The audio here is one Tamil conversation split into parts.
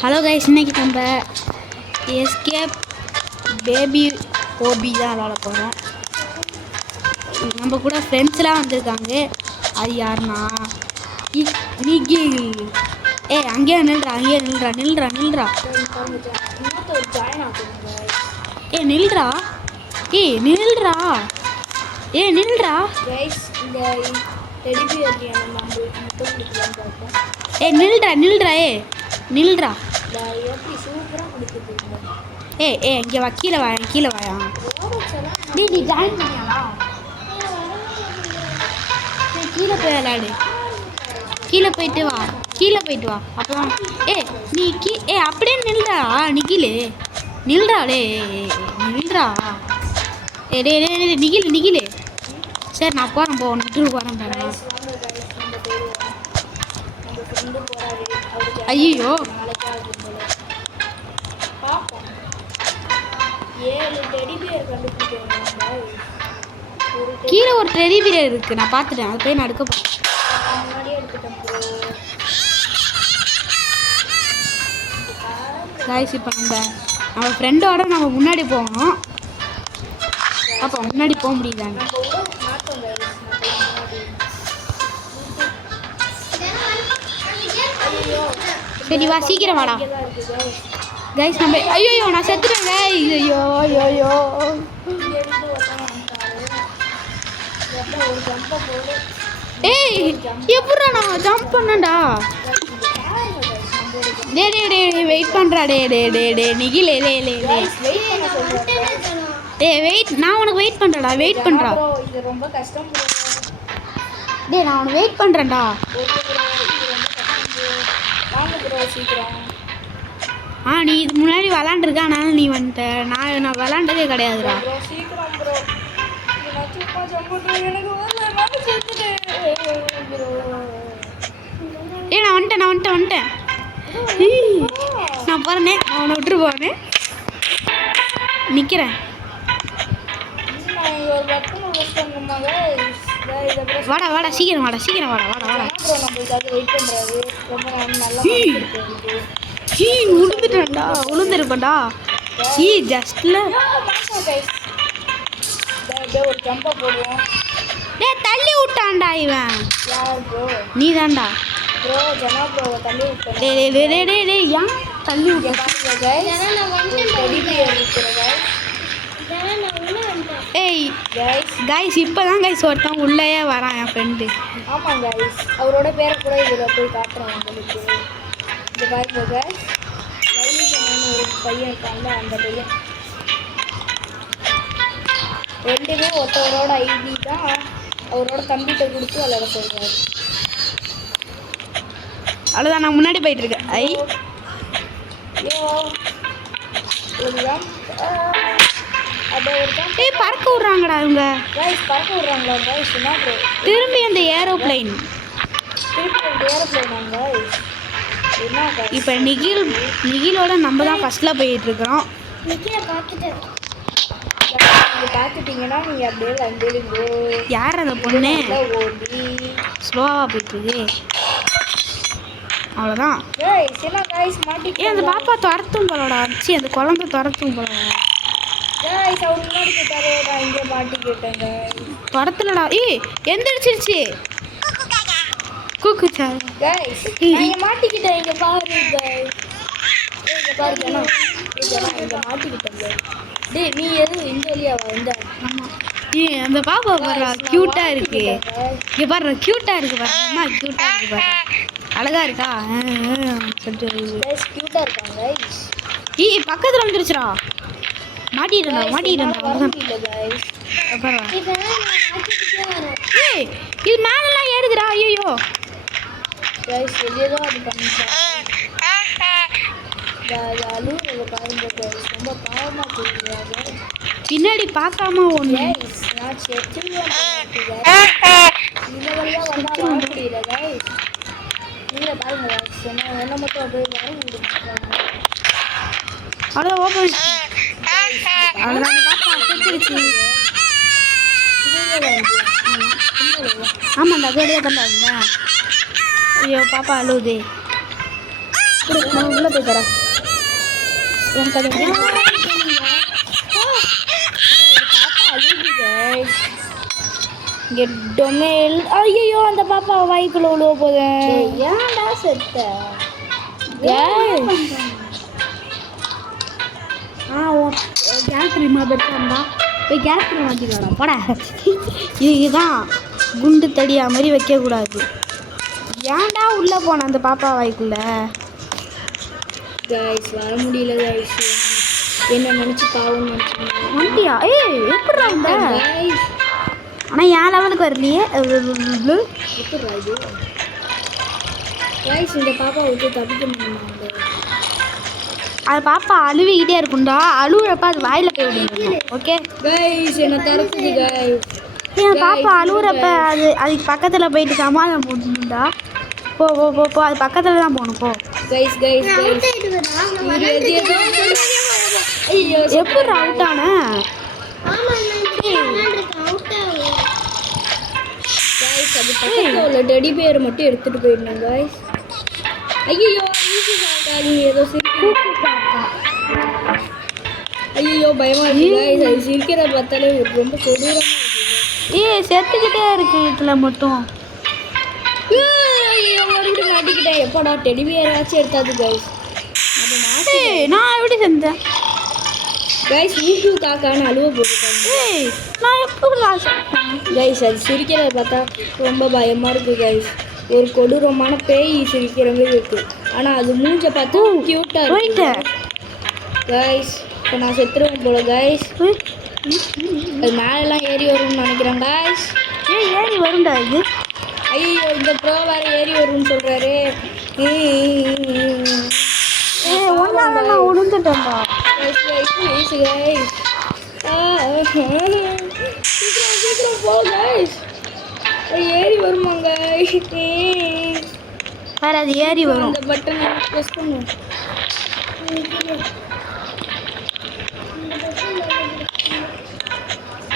ஹலோ கைஸ், இன்னைக்கு நம்ம எஸ்கேப் பேபி ஓபி தான் விளாட போகிறோம். நம்ம கூட ஃப்ரெண்ட்ஸ்லாம் வந்திருக்காங்க. அது யாருன்னா நிகில். அங்கேயே நில்றா, நில்றா. நில்றா நில்றா நில்றா. இங்கே வா, கீழே வாயா. நீ ஜாயின் பண்ணியாடா? கீழே போய் விளையாடு. கீழே போயிட்டு வா. அப்புறம் நீ அப்படியே நில்றா. நில்றா நிகில். சரி, நான் போகிறேன். விட்டுட்டு போகிறேன் பாரு. ஐயோ, கீழே ஒரு டெடி பியர் இருக்கு, நான் பார்த்துட்டேன். அது போய் நான் எடுக்க போறேன். இப்போ நம்ம ஃப்ரெண்டோட நம்ம முன்னாடி போகணும். அப்போ முன்னாடி போக முடியுதாங்க? சரி வா, சீக்கிரம் வாடா கைஸ். நம்ம ஐயோ நான் செத்துறேன் கைஸ். ஐயோ எப்படா நான் ஜம்ப் பண்ணேன்டா? வெயிட் பண்றா. நிகில் வெயிட். நான் உனக்கு வெயிட் பண்றேன்டா. வெயிட் பண்றா. நான் உனக்கு வெயிட் பண்றேன்டா. நீ இது முன்னாடி விளாண்டுருக்க, அதனால நீ வந்துட்ட. நான் விளாண்டதே கிடையாதுடா. நான் வந்துட்டேன். நான் போறேனே. நான் உன்னை விட்டுட்டு போறேனே. நிக்கிறேன். வாடா சீக்கிரம் வாடா. உளுந்துருப்பேன்டா. ஜஸ்ட்ல தள்ளி விட்டான்டா இவன். நீ தான்டா. தள்ளி கைஸ், இப்போதான் கைஸ் ஒருத்தன் உள்ளேயே வரான், என் ஃப்ரெண்டு. ஆமாம் கைஸ், அவரோட பேரை கூட இதில் போய் காட்டுறேன் உங்களுக்கு. இந்த பாருங்க கைஸ், ஒரு பையன் இருக்காங்க. அந்த பையன் ரெண்டுமே ஒருத்தவரோட ஐடி தான். அவரோட கம்ப்யூட்டர் கொடுத்து விளையாட சொல்கிறார். அவ்வளோதான், நான் முன்னாடி போயிட்டு இருக்கேன். பறக்க விட்றாங்கடா இவங்க. பறக்க விட்றாங்களா கைஸ்? திரும்பி அந்த ஏரோப்ளைன். இப்போ நிகிலோட நம்ம தான் ஃபர்ஸ்ட்ல போயிட்டு இருக்கிறோம். பார்த்துட்டீங்கன்னா நீங்கள் அப்படியே வந்துடுங்க. யார் அந்த பொண்ணு? ஸ்லோவாக போயிட்டு இருக்கு. அவ்வளோதான். அந்த பாப்பா துரத்தும் போலடா. அந்த குழந்தை துரத்தும் போலடா. துரத்துலடா. எந்திரிச்சிருச்சு. கூக்குச்சா மாட்டிக்கிட்டேன். இங்க பாருங்க. மாட்டிக்கிட்டேன். நீ எதுவும் இந்த வழியா வந்த? அந்த பாப்பா பாரு, கியூட்டா இருக்கு. இங்க பாரு, கியூட்டா இருக்கு பாரு. அம்மா கியூட்டா இருக்கு பாரு. அழகா இருக்கா? கியூட்டா இருக்காங்க. பக்கத்துல வந்துருச்சுடா. மாட்டிட்டா. இது மேலெல்லாம் ஏறுதுடா. ஐயோ பின்னாடி பார்க்காம ஒன்று அவ்வளோ ஓப்பன். ஆமாண்டா, அதோடய கண்டா. ஐயோ பாப்பா அழுவுதே. நான் உள்ள போய் தரேன் எனக்கு அது இங்கே டொமேல் ஐயோ அந்த பாப்பா வாய்க்குள்ள உழுவ போதேன். ஏன்டா செத்த கேஸ் ரிமூவ் பெற்றாண்டா போய் கேஸ் ரிமூவ் மாற்றிக்கலாம் போட. இதுதான் குண்டு தடியா மாதிரி வைக்கக்கூடாது. ஏன்டா உள்ளே போன அந்த பாப்பா வாய்க்குள்ள கைஸ் வர முடியல கைஸ். என்ன நினச்சி பாவம் நினச்சிங்க வண்டியா? ஏய் எப்படா இந்த கைஸ். ஆனால் என் லெவலுக்கு வரலையே. எப்படா இது கைஸ்? இந்த பாப்பா விட்டு தப்பிக்க முடியுமா? அது பாப்பா அழுவிக்கிட்டே இருக்கும்டா. அழுவுறப்ப அது வாயில் போய் விடுங்க. ஓகே கைஸ் என்ன தரத்துக்கு கைஸ். என் பாப்பா அழுவுறப்ப அதுக்கு பக்கத்தில் போயிட்டு சமாதானம் போட்டுருந்தா. போ போ போ போ அது பக்கத்தில் தான் போகணும். போ கைஸ் கைஸ் கைஸ். ஐயோ எப்படி அவுட் ஆன? கைஸ் அது பக்கத்தில் உள்ள டெடி பேர் மட்டும் எடுத்துகிட்டு போயிடணும் கைஸ். ஐயோ ஈஸி சாப்பிட்டாங்க ஏதோ சிரிப்பு. ஐயோ பயமா இருக்கு கைஸ். அது சிரிக்கிறத பார்த்தாலே ரொம்ப கொடூரமாக இருக்குது. செத்துக்கிட்டே இருக்கு இதில் மட்டும். ஐயோ மறுபடியும் மாட்டிக்கிட்டேன். எப்படா டெடி பேராச்சும் எடுத்தாது கைஸ். நான் எப்படி செஞ்சேன் கைஸ்? ஊக்கு காக்கான்னு அழுவ போட்டுருக்காங்க. நான் எப்படி கைஸ் அது சிரிக்கிறத பார்த்தா ரொம்ப பயமாக இருக்குது கைஸ். ஒரு கொடூரமான பேய் சிரிக்கிற மாதிரி இருக்குது. ஆனால் அது மூஞ்ச பார்த்தா க்யூட்டாக இருக்கு கைஸ். இப்போ நான் செத்துருவேன் போல கைஸ். அது மேலெல்லாம் ஏறி வரும்னு நினைக்கிறேன் கைஸ். ஏறி வரும்டா இது. ஐயோ இந்த ப்ரோ வேறு ஏறி வரும்னு சொல்கிறாரு. ஒன்றால் நான் உளுந்துட்டேன்டா. Guys guys please guys. சீக்கிரம் சீக்கிரம் போ கைஸ். ஏறி வருமாங்க. வேற அது ஏறி வரும். அந்த பட்டனை ப்ரெஸ் பண்ணு.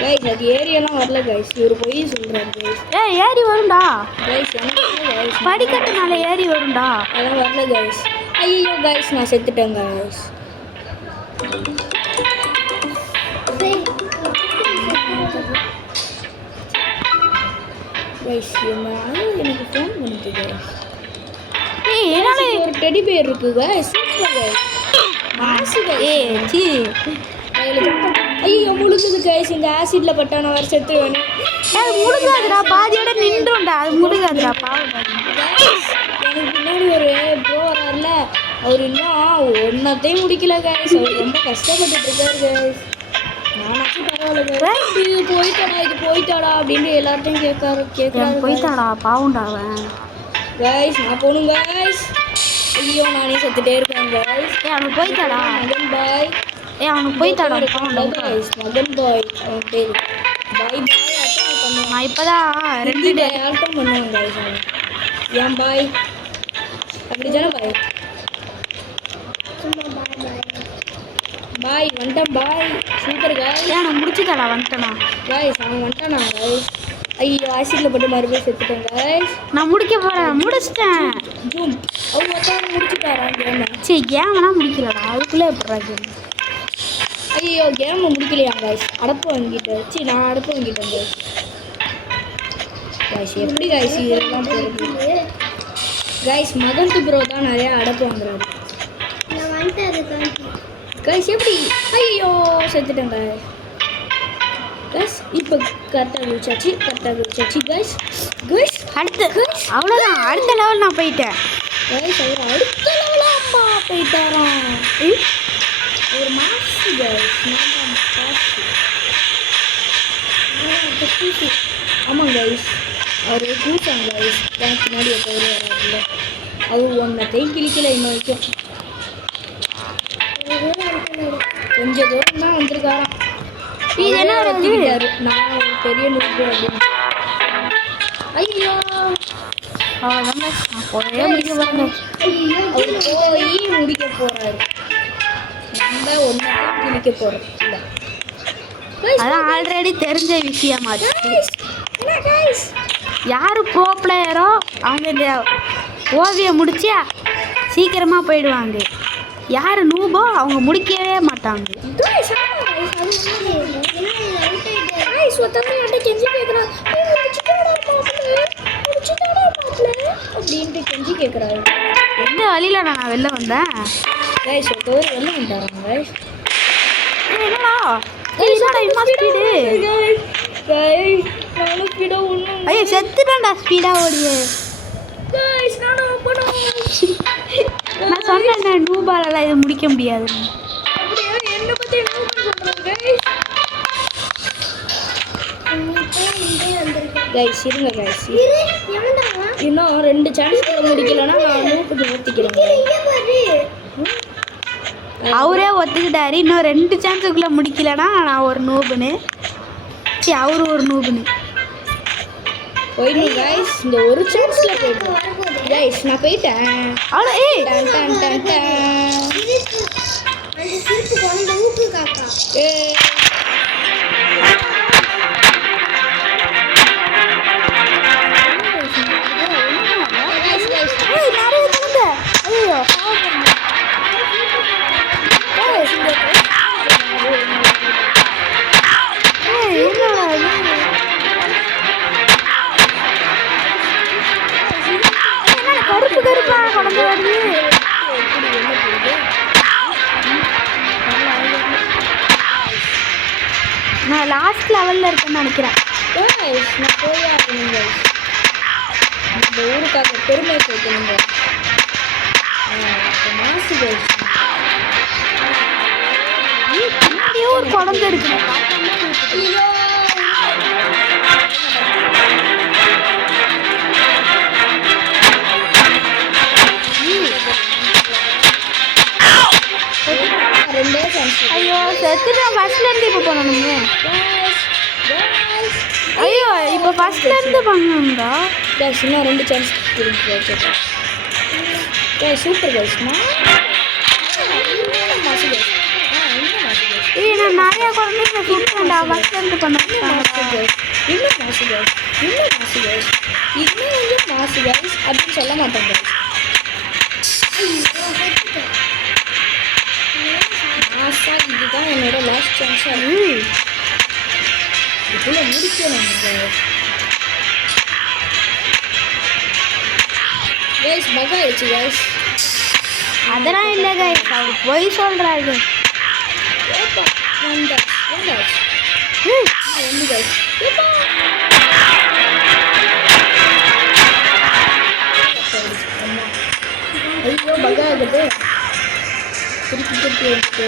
கைஸ் அது ஏரியெல்லாம் வரல கைஸ். இவர் போய் சொல்கிறாரு கைஸ். ஏறி வரும்டா கைஸ் எனக்கு கைஸ் படிக்கட்டுனால ஏறி வரும்டா. அதெல்லாம் வரல கைஸ். ஐயோ கைஸ் நான் செத்துட்டேன் கைஸ். கைஸ் எனக்கு ஃபோன் பண்ணுது கைஸ். ஒரு டெடி பேர் இருக்கு கைஸ். Super guys. மாசு கைஸ். ஐயோ முழுகுது கைஸ். இந்த ஆசிட்ல பட்டா நான் வர செத்துவேன். அது முழுகாதுடா. பாதியோட நின்றும்டா. அது முழுகாதுடா. எனக்கு பின்னாடி ஒரு ப்ரோ வராருல. அவர் இன்னும் ஒன்றத்தையும் முடிக்கல கைஸ். அவர் ரொம்ப கஷ்டப்பட்டுட்டு இருக்காரு கைஸ். நானாச்சும் பரவாயில்ல கைஸ். இது போயிட்டாடா இது போயிட்டாடா அப்படின்னு எல்லார்ட்டையும் கேட்குறாரு. போயிட்டாடா பாவுண்டா அவன். கைஸ் நான் போகணும் கைஸ். ஐயோ நானே செத்துட்டே இருக்கேன் கைஸ். அவனுக்கு போயிட்டாடா. மகன் பாய். அவனுக்கு போயிட்டாடா கைஸ். மகன் பாய் அவன் பேர். பாய் பாய் அட்டன் பண்ணுவான். நான் இப்போதான் 2 டே அட்டன் பண்ணுவேன் கைஸ். ஏன் பாய் அப்படி தானே பாய். பாய் வந்துட்டேன் பாய். Super guys. நான் முடிச்சுட்டாடா வந்துட்டேனா கைஸ். அவன் வந்துட்டானா கைஸ். ஐயோ ஆசிட்ல போட்டு மறுபடியும் செத்துட்டேன் கைஸ். நான் முடிக்க போகிறேன். முடிச்சிட்டேன். ஜூம் அவங்க மொத்தம் முடிச்சுட்டாரா கேமை? சரி கேம்னா முடிக்கலடா. அதுக்குள்ளே எப்படா கேம்? ஐயோ கேமை முடிக்கலையா கைஸ்? அடப்பு வாங்கிட்டேன். சரி நான் அடப்பு வாங்கிட்டேன் கைஸ். கைஸ் எப்படி கைஸ் இதெல்லாம் போகுது கைஸ்? மகன் ப்ரோ தான் நிறையா அடப்பு வாங்குறாரு கைஸ். எப்படி? ஐயோ செத்துட்டேன் கைஸ். கைஸ் இப்போ கரெக்டாக குளிச்சாச்சு. கைஸ் கைஸ் அடுத்து அவ்வளோதான். அடுத்த லெவல் நான் போயிட்டேன் கைஸ். அவர் அடுத்த லெவலாக அம்மா போயிட்டாராம். ஒரு மாசு கைஸ். ஆமாம் கைஸ். அவர் கூட்டாங்க கைஸ். எனக்கு முன்னாடி எப்போது வராதுல்ல. அவர் ஒன்றத்தையும் கிழிக்கல இன்ன வரைக்கும். கொஞ்சம் தூரம் தான் வந்திருக்காராம். இது என்ன வச்சுக்கிட்டாரு. நான் ஒரு பெரிய நூறு அப்படின்னு. ஐயோ அவ்வளோதான். நான் போயே முடிக்க போகிறேன். அவர் போய் முடிக்க போகிறாரு. நம்ம ஒன்றத்தையும் கிழிக்க போகிறோம். இல்லை அதான் ஆல்ரெடி தெரிஞ்ச விஷயமாச்சு. யார் ப்ரோ பிளேயரோ அவங்க இந்த ஓவியம் முடிச்சு சீக்கிரமாக போயிடுவாங்க. யார் நூபோ அவங்க முடிக்கவே மாட்டாங்க. அப்படின்ட்டு கெஞ்சி கேட்குறாரு. எந்த வழியில் நான் வெளில வந்தேன்? கைஸ் ஒருத்தவர் வெளில வந்துட்டாராங்க கைஸ். என்னடா இம்மா ஸ்பீடு? நானும் ஸ்பீடாக ஒன்றும் ஐயோ செத்துட்டேன்டா ஸ்பீடாக ஓடியே. கைஸ் நானும் போனோம். நான் சொன்னேன் நூபாலெல்லாம் இது முடிக்க முடியாதுன்னு. அப்படியே என்னை பற்றி என்ன சொல்கிறாங்க கைஸ்? கைஸ் இருங்க கைஸ், இன்னும் 2 சான்ஸ் முடிக்கலன்னா நான் நூப்புக்கு ஊற்றிக்கிறேன். அவரே ஒத்துக்கிட்டாரு. இன்னும் 2 சான்ஸுக்குள்ளே முடிக்கலன்னா நான் ஒரு நூபுன்னு. சரி அவரு ஒரு நூபுன்னு போயிடும் கைஸ். இந்த ஒரு சான்ஸில் போயிடும் கைஸ். நான் போயிட்டேன். அவ்வளோ ஏய் டன் டன் டன் டன். ஏய் நிறைய தகுந்த ஐயோ கருப்பு கருப்பா குழந்தை வருது. நான் லாஸ்ட் லெவலில் இருக்கேன்னு நினைக்கிறேன். நான் போய் ஆகணும் கைஸ். இந்த ஊருக்காக பெருமை சேர்க்கணுங்க. மாசு கைஸ். பின்னாடியே ஒரு குழந்தை இருக்கு. ஐயோ ரெண்டே சான்ஸ். ஐயோ செத்துட்டேன். ஃபர்ஸ்ட்லேருந்து இப்போ பண்ணணுமே. ஐயோ இப்போ ஃபர்ஸ்ட்லேருந்து பண்ணணும்டா. கைஸ் இன்னும் 2 சான்ஸ் இருக்கு. Guys super guys. மாசு கைஸ். ஏய் நான் நிறைய குழந்தைங்க சுட்டுவேன்டா. ஃபர்ஸ்ட்லேருந்து பண்ணேன். இன்னும் மாசு கைஸ். இன்னும் மாசு கைஸ். இன்னும் மாசு கைஸ் அப்படின்னு சொல்ல மாட்டாங்க. மாசா இதுதான் என்னோட லாஸ்ட் சான்ஸாக இருக்கு. இதுல முடிக்கணும் கைஸ். பக் ஆயிடுச்சு கைஸ். அதெல்லாம் இல்லை கைஸ், அவர் போய் சொல்கிறாரு. ஏப்பா வந்தாச்சு வந்தாச்சு வந்து கைஸ். ஐயோ பக் ஆகுது. திருப்பி திருப்பி எடுத்து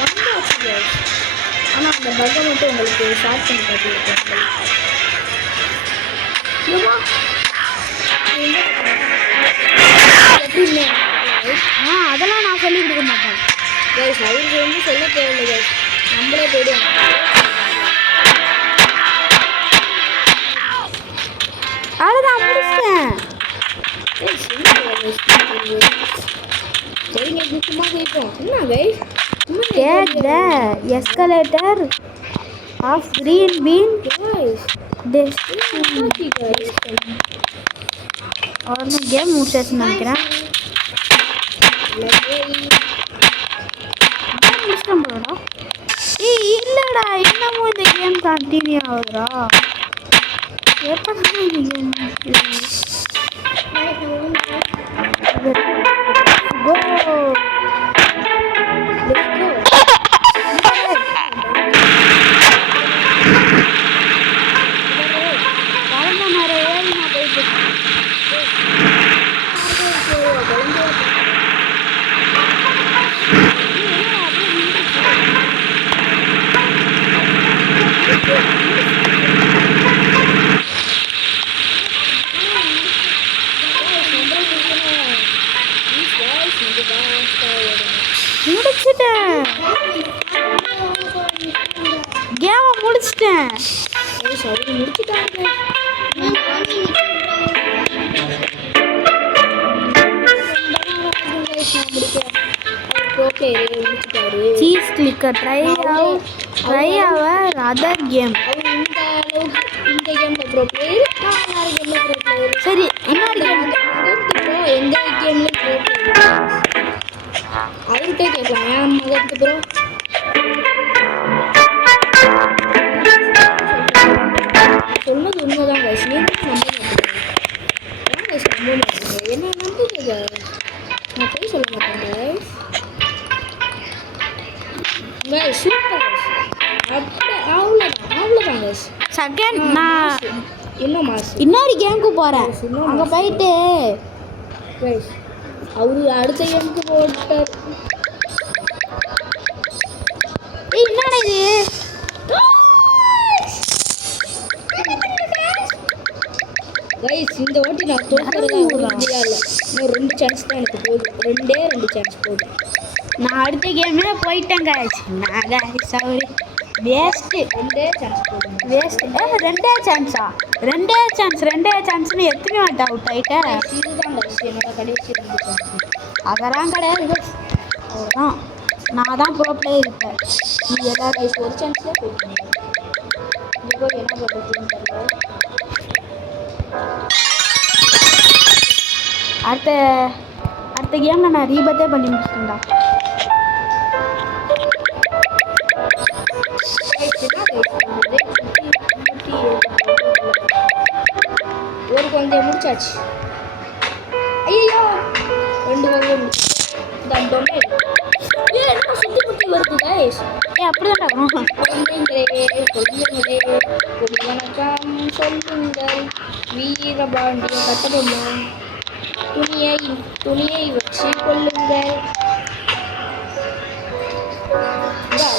வந்தாச்சு கைஸ். ஆனால் அந்த பக்கை மட்டும் உங்களுக்கு ஷார்ட் பண்ணி காட்டியிருக்கேன். எப்படின்னு அதெல்லாம் நான் சொல்லி கொடுக்க மாட்டேன் கைஸ். அவருக்கு வந்து சொல்ல தேவையில்லை கைஸ். நம்மளே போயிடுவோம். அவ்வளோதான் முடிச்சிட்டேன். சரிங்க சும்மா கேட்போம். என்ன guys? Take the escalator of green bean destination. और गेम முடிச்சாச்சு நினைக்கிறேன். முடிச்சிட்டோம்டா. ஏய் இல்லடா இன்னமும் இந்த கேம் கண்டினியூ ஆகுதுடா. எப்போ இந்த கேம் கோ முடிச்சிட்டேன். கேமை முடிச்சிட்டேன். முடிச்சுட்டாங்க. Cheese clicker. Try our other game. இந்த கேம்ல ப்ரோ பிளேயர், நான் கேம்ல ப்ரோ பிளேயர். சரி இன்னொரு கேம் எந்த கேம்ல ப்ரோ பிளேயர் அவர்கிட்ட கேட்கலாம் ஏன் மகனுக்கு ப்ரோ சொன்னது உண்மைதான் கைஸ். நீங்களும் நம்ப மாட்டீங்க. ஏன் கைஸ் நம்ப மாட்டீங்க? என்ன நம்புங்க. நான் போய் சொல்ல மாட்டேன் கைஸ். Super guys. அப்படியே அவ்வளோதான் கைஸ். செகண்ட் நான் இன்னும் மாசு இன்னொரு கேமுக்கு போகிறேன். அங்கே போயிட்டு கைஸ் அவரு அடுத்த கேமுக்கு போட்டார். என்னடா இது? கைஸ் இந்த வாட்டி நான் தோற்கிறதா உறுதியா இல்லை. இன்னும் 2 சான்ஸ் தான் எனக்கு போதும். 2 சான்ஸ் போதும். நான் அடுத்த கேமே போயிட்டேன் guys. நான் guys சாரி வேஸ்ட்டு. 2 சான்ஸ் போதும். வேஸ்ட்டு. ரெண்டே சான்ஸ்னு எத்தனை வாட்டி அவுட் ஆகிட்டேன்? இதுதான் கைஸ் என்னோட கடைசி 2 சான்ஸ். அதெல்லாம் கிடையாது guys. அவ்வளோதான். நான் தான் ப்ரோ பிளேயர் இருப்பேன். நீ எல்லா கைஸ் 1 சான்ஸ்லேயே போயிட்டீங்க. இங்கே போய் என்ன பண்ணுறதுன்னு தெரியல. அடுத்த கேமில் நான் ரீபத்தே பண்ணி முடிச்சிட்டேன்டா. ஒரு குழந்தைய முடிச்சாச்சு. ஐயோ 2 குழந்தைய முடிச்சு தண்டோமே. என்ன சுத்தி முத்தி வருது கைஸ். அப்படிதான்டா வரும். குழந்தைங்களே கொடி வணக்கம் சொல்லுங்கள். வீரபாண்டிய கட்டபொம்மன் துணியை வச்சு கொள்ளுங்கள்.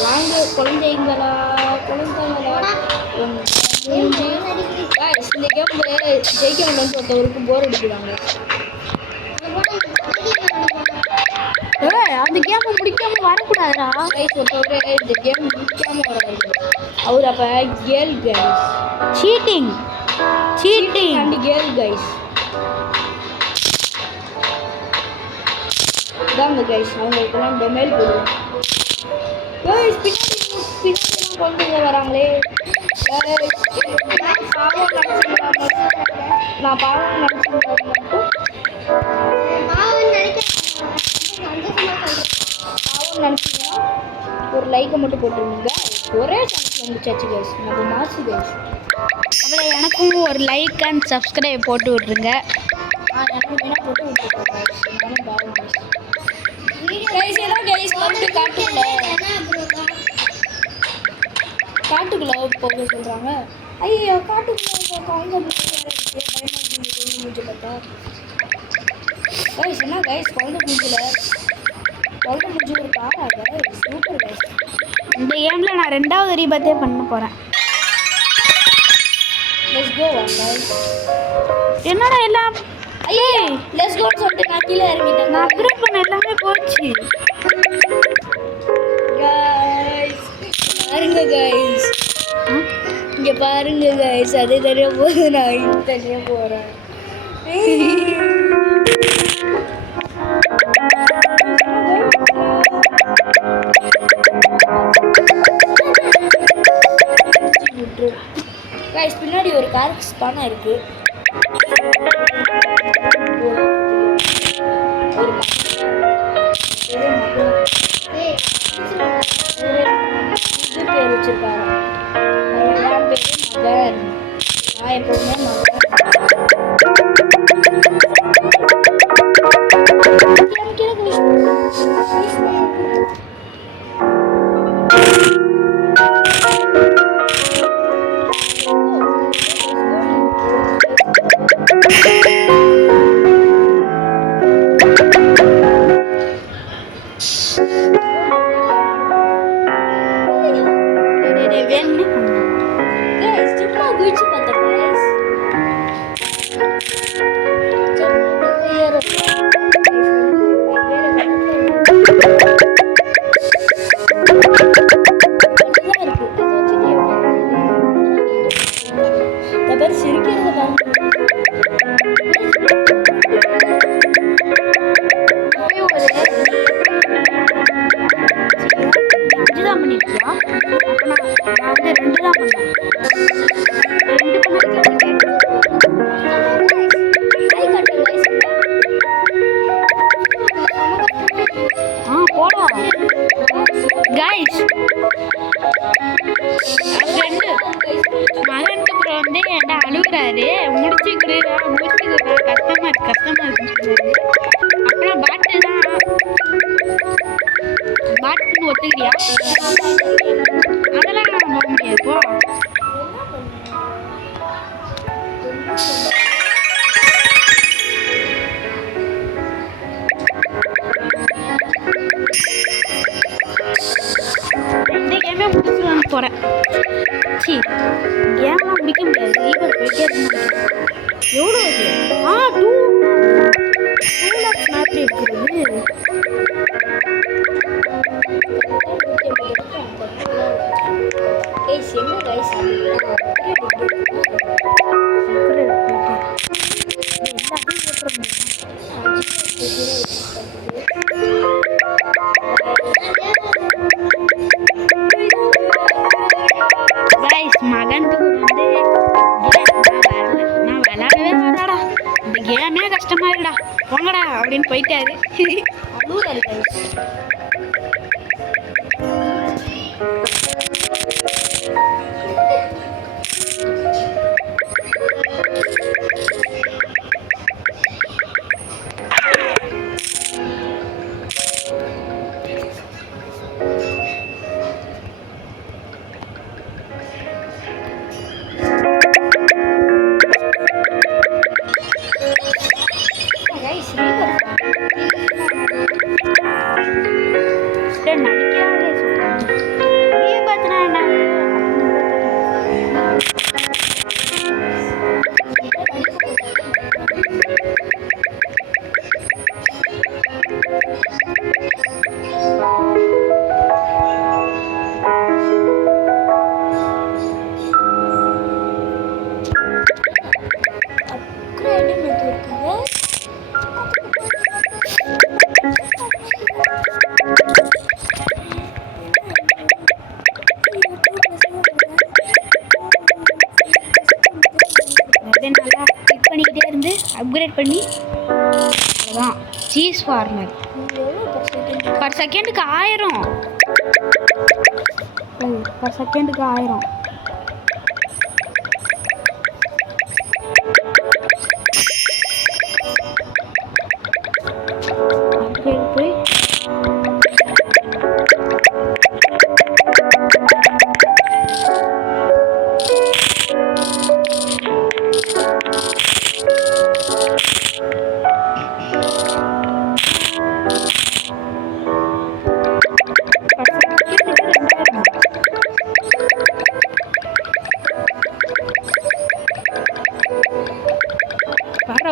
வாங்க குழந்தைங்களா இந்த கேம்ல ஜெயிக்க வேண்டாம்னு ஒருத்தவருக்கு போர் அடிக்கிறாங்க. அந்த கேமை முடிக்காம வரக்கூடாதுடா. ஒருத்தவர் இந்த கேம் முடிக்காம வராது. அவர் அப்ப girl guys. Cheating and girl guys. இதாங்க கைஸ் அவங்களுக்குலாம் டொமைல் போடுவோம். கைஸ் பின்னாடி குழந்தைங்க வராங்களே. நான் பாவம் நினச்சிருந்தேன் மட்டும் பாவம் நினச்சிங்கன்னா ஒரு லைக்கை மட்டும் போட்டுருந்தீங்க. ஒரே சான்ஸில் முடிச்சாச்சு கைஸ். நம்ம மாசு கைஸ். அவ்வளோ எனக்கும் ஒரு லைக் அண்ட் சப்ஸ்கிரைப் போட்டு விட்ருங்க. எனக்கு வேணா போட்டு விட்டுருக்கேன் கைஸ். நானும் பாவம் கைஸ். கைஸ் ஏதோ கைஸ் மறுபடியும் காட்டுக்குள்ள போக சொல்கிறாங்க. ஐயோ காட்டுக்குள்ள குழந்தை மூஞ்சி பார்த்தா கைஸ் என்ன கைஸ் குழந்தை மூஞ்சி ஒரு காரா கைஸ். Super guys. இந்த கேமில் நான் 2வது ரீபத்தே பண்ண போகிறேன். Let's go guys. என்னடா எல்லாம் ஐயே லெட்ஸ் கோன்னு சொல்லிட்டு நான் கீழே இறங்கிட்டேன். நான் அப்கிரேட் பண்ண எல்லாமே போச்சு கைஸ். பாருங்க கைஸ். இங்கே பாருங்க கைஸ். அதே தனியாக போகுது. நான் இது தனியாக போகிறேன். கைஸ் பின்னாடி ஒரு கார் ஸ்பானாக இருக்குது. இது பேர் வச்சிருக்காரு. என் பேர் மகன். நான் எப்பவுமே மகன். கைஸ் ஃப்ரெண்டு மகனுக்கு அப்புறம் வந்து என்கிட்ட அழுகுறாரு, முடிச்சுக்கிறா கஷ்டமா இருக்குன்னு அப்புறம் பாட்டுன்னு ஒத்துக்கிறியா? அதெல்லாம் நான் போக முடியாது போ. இந்த கேமே முடிச்சுலான்னு போகிறேன். சி கேம்லாம் முடிக்க முடியாது, ரீபோர்ட் போயிட்டே இருக்க. எவ்வளோ அது? 2 lakhs எப்படி இருக்கிறது? மகனுக்கு வந்து நான் விளையாடவே மாட்டாடா, இந்த கேமே கஷ்டமா இருக்குடா போங்கடா அப்படின்னு போயிட்டாரு. நடிக்காதே சொல்றேன். தீபத்னா என்ன? நல்லா கிளிக் பண்ணிக்கிட்டே இருந்து அப்கிரேட் பண்ணி அதான் சீஸ் ஃபார்மர் பர் செகண்டுக்கு 1000 பர் செகண்டுக்கு 1000. அப்கிரேட் போய்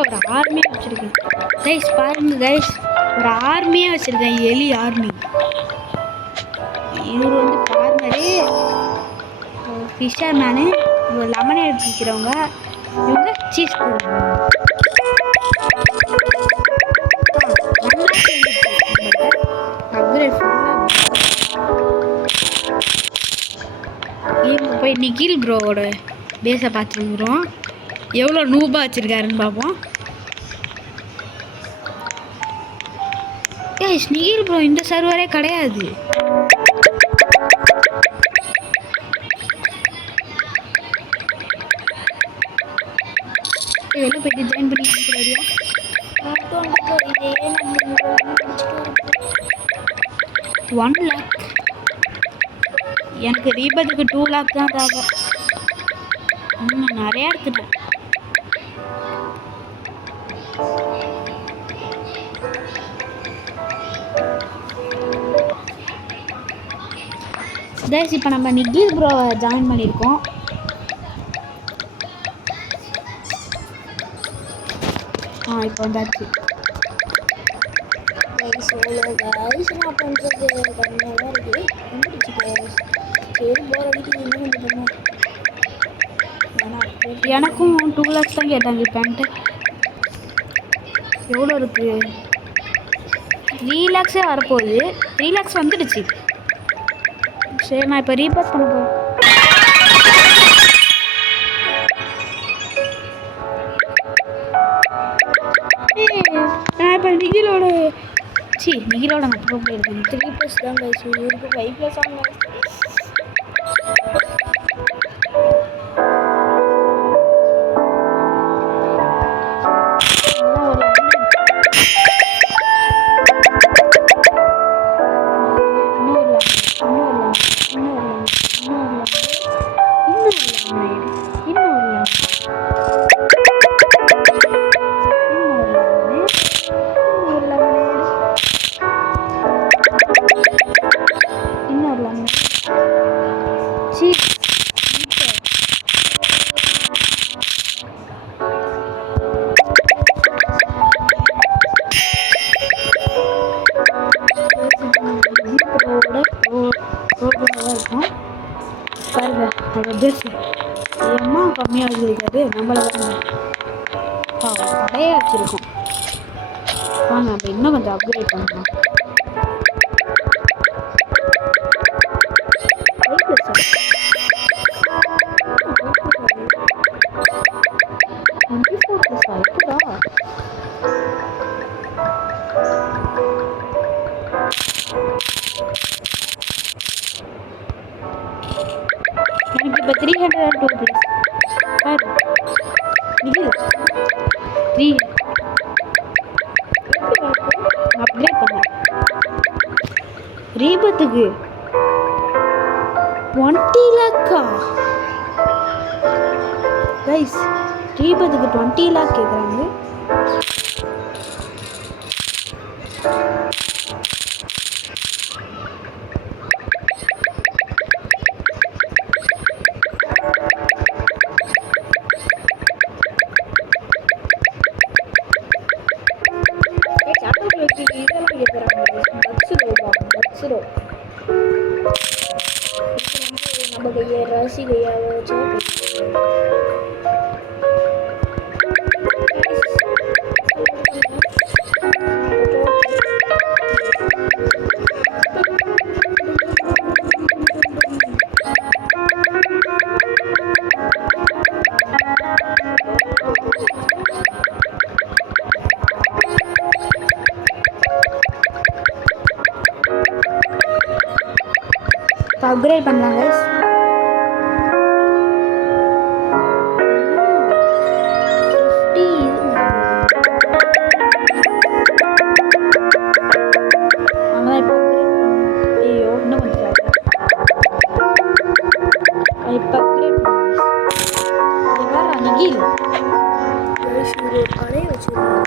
ஒரு ஆர்மியாக வச்சுருக்கேன் கைஸ். பாருங்க கைஸ், ஒரு ஆர்மியாக வச்சுருக்கேன், எலி ஆர்மி. இவர் வந்து ஃபார்மரு, ஃபிஷர் மேனு, இவர் லெமனேட் விற்கிறவங்க, இவங்க சீஸ் போடுறாங்க. இப்போ போய் நிகில் ப்ரோவோட பேஸை பார்த்துருக்குறோம், எவ்வளோ நூபா வச்சுருக்காருன்னு பார்ப்போம். நிகில் ப்ரோ இந்த சர்வரே கிடையாது. வெளில போயிட்டு ஜாயின் பண்ணி கொடுக்குறாரியா? 1 lakh. எனக்கு ரீபத்துக்கு 2 lakh தான் தேவை. நிறையா எடுத்துட்டேன். கைஸ் இப்போ நம்ம நிகில் ப்ரோவை ஜாயின் பண்ணியிருக்கோம். இப்போ வந்தாச்சு. என்ன பண்ணுறது கம்மியாக தான் இருக்குது. சரி போகிற வீட்டுக்கு என்ன பண்ணுறோம். எனக்கும் 2 lakhs தான் கேட்டாங்க. பேண்ட்டு எவ்வளோ இருக்குது? 3 lakhs வரப்போகுது. 3 lakhs வந்துடுச்சு. சரி நான் இப்போ ரீபாஸ் பண்ண போகிறேன். நான் இப்போ நிகிலோட சி நிகிலோட நான் ப்ரோ பிளேயர் தானே. 3+ தான் கைஸ், இவருக்கு 5+ ஆங்க. எம்மா கம்மியாக இருக்காது நம்மளை கடையே வச்சுருக்கோம். வாங்க நம்ம இன்னும் கொஞ்சம் அப்கிரேட் பண்ணலாம். எனக்கு இப்போ 302 பாரு நிகில் 3 அப்கிரேட் பண்ணேன். ரீபத்துக்கு 20 லேக்கா கைஸ், ரீபத்துக்கு 20 லேக் கேட்குறாங்க. நம்ம கையை ராசி கையாக வச்சு அப்கிரேட் பண்ணலாம் கைஸ். கடையை வச்சுருக்காங்க.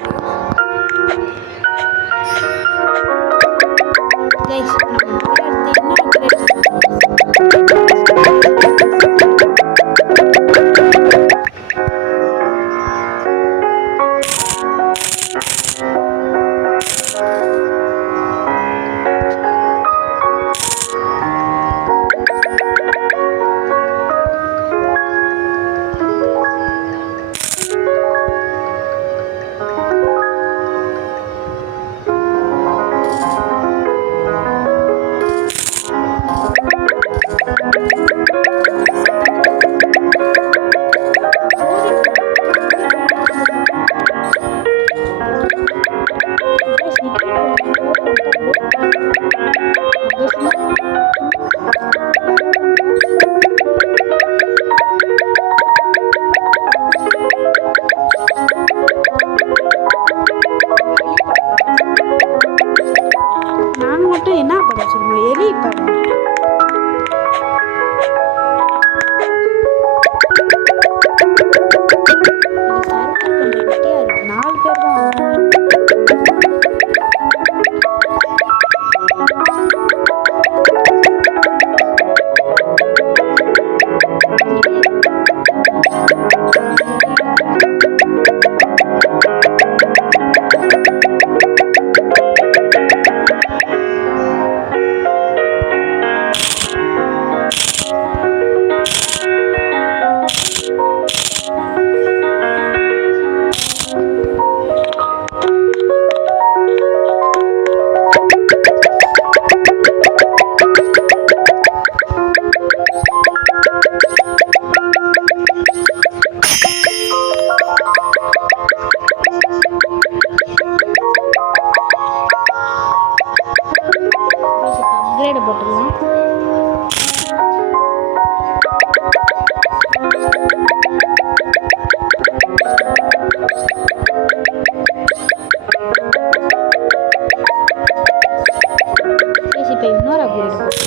அப்கிரேட் போட்டுடலாம். இப்போ இன்னொரு அப்கிரேட்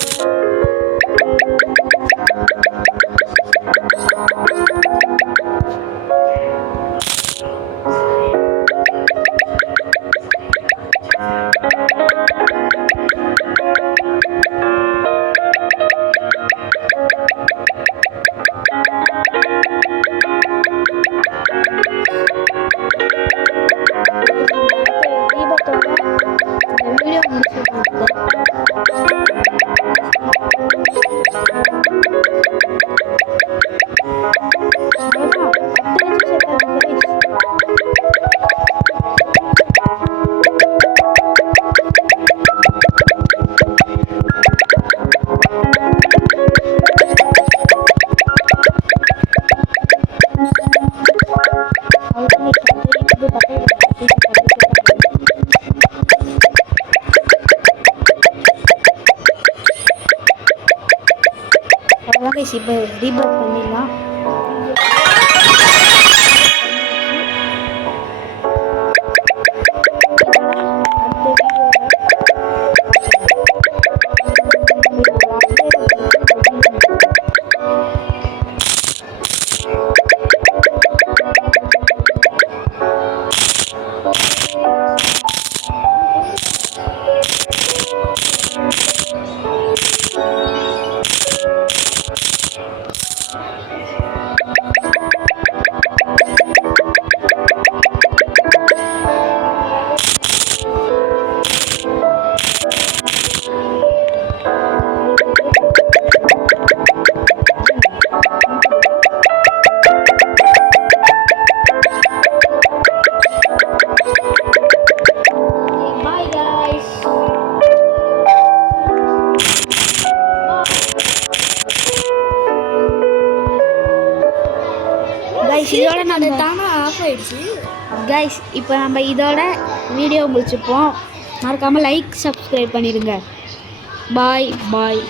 தீபத்தோட இந்த வீடியோ முடிச்சுட்டு இப்போ ரீபர்த் பண்ணிடலாம். இதோட நம்ம தானே ஆஃப் ஆயிடுச்சு. கைஸ் இப்போ நம்ம இதோட வீடியோ முடிச்சுப்போம். மறக்காமல் லைக் சப்ஸ்கிரைப் பண்ணிடுங்க. பாய் பாய்.